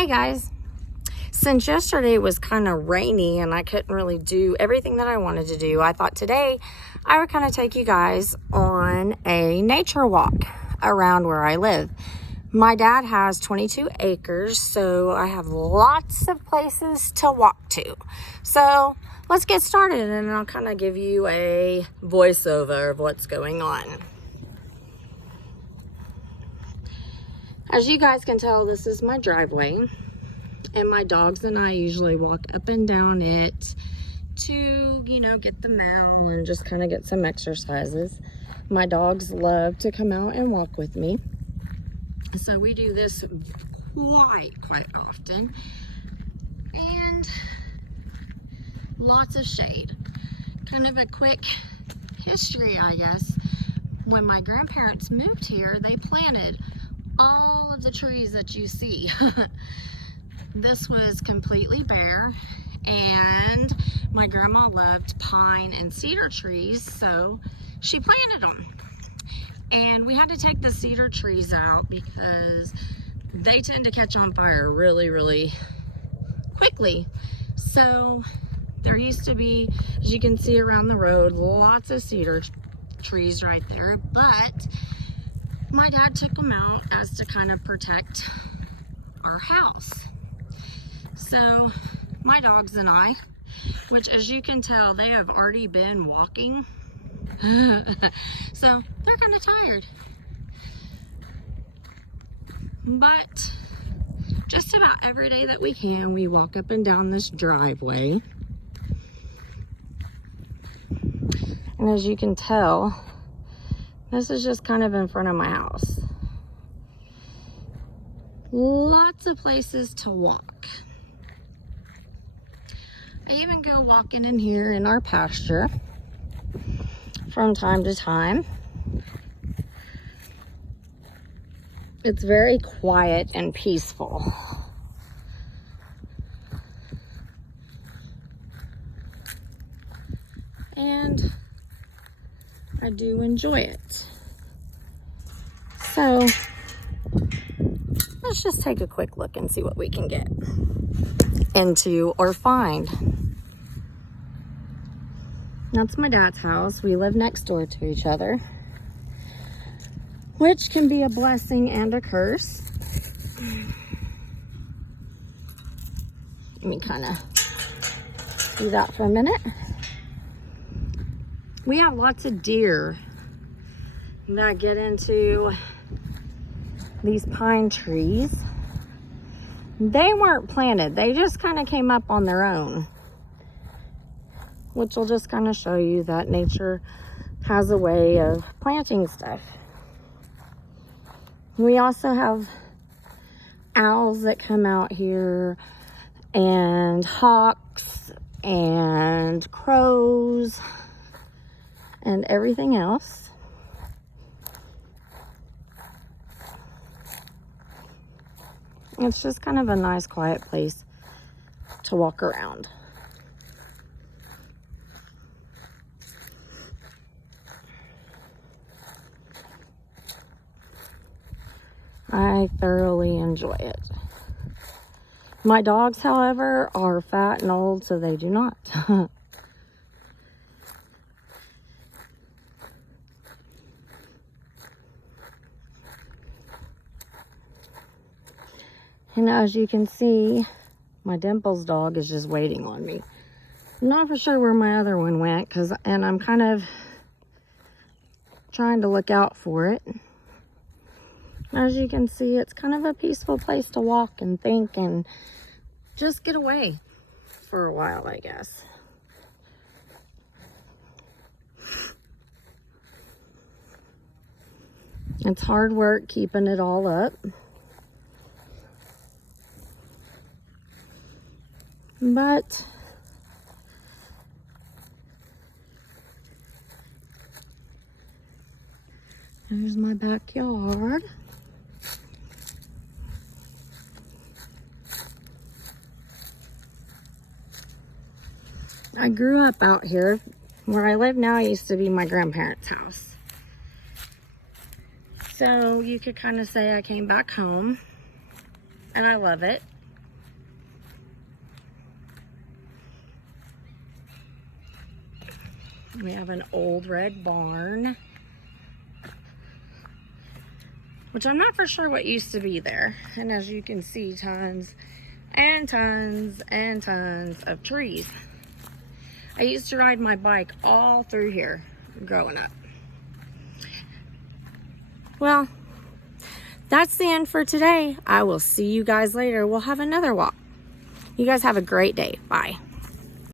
Hey guys, since yesterday was kind of rainy and I couldn't really do everything that I wanted to do, I thought today I would kind of take you guys on a nature walk around where I live. My dad has 22 acres, so I have lots of places to walk to. So let's get started and I'll kind of give you a voiceover of what's going on. As you guys can tell, this is my driveway, and my dogs and I usually walk up and down it to, get the mail and just kind of get some exercises. My dogs love to come out and walk with me, so we do this quite often, and lots of shade. Kind of a quick history, I guess. When my grandparents moved here, they planted all of the trees that you see. This was completely bare, and my grandma loved pine and cedar trees, so she planted them. And we had to take the cedar trees out because they tend to catch on fire really quickly. So there used to be, as you can see around the road, lots of cedar trees right there, but my dad took them out as to kind of protect our house. So my dogs and I, which as you can tell, they have already been walking. So they're kind of tired. But just about every day that we can, we walk up and down this driveway. And as you can tell, this is just kind of in front of my house. Lots of places to walk. I even go walking in here in our pasture from time to time. It's very quiet and peaceful. And I do enjoy it. So let's just take a quick look and see what we can get into or find. That's my dad's house. We live next door to each other, which can be a blessing and a curse. Let me kind of do that for a minute. We have lots of deer that get into these pine trees. They weren't planted. They just kind of came up on their own, which will just kind of show you that nature has a way of planting stuff. We also have owls that come out here, and hawks and crows and everything else. It's just kind of a nice quiet place to walk around. I thoroughly enjoy it. My dogs, however, are fat and old, so they do not. And as you can see, my Dimples dog is just waiting on me. I'm not for sure where my other one went, and I'm kind of trying to look out for it. As you can see, it's kind of a peaceful place to walk and think and just get away for a while, I guess. It's hard work keeping it all up. But there's my backyard. I grew up out here. Where I live now used to be my grandparents' house. So you could kind of say I came back home, and I love it. We have an old red barn, which I'm not for sure what used to be there. And as you can see, tons and tons and tons of trees. I used to ride my bike all through here growing up. Well, that's the end for today. I will see you guys later. We'll have another walk. You guys have a great day. Bye.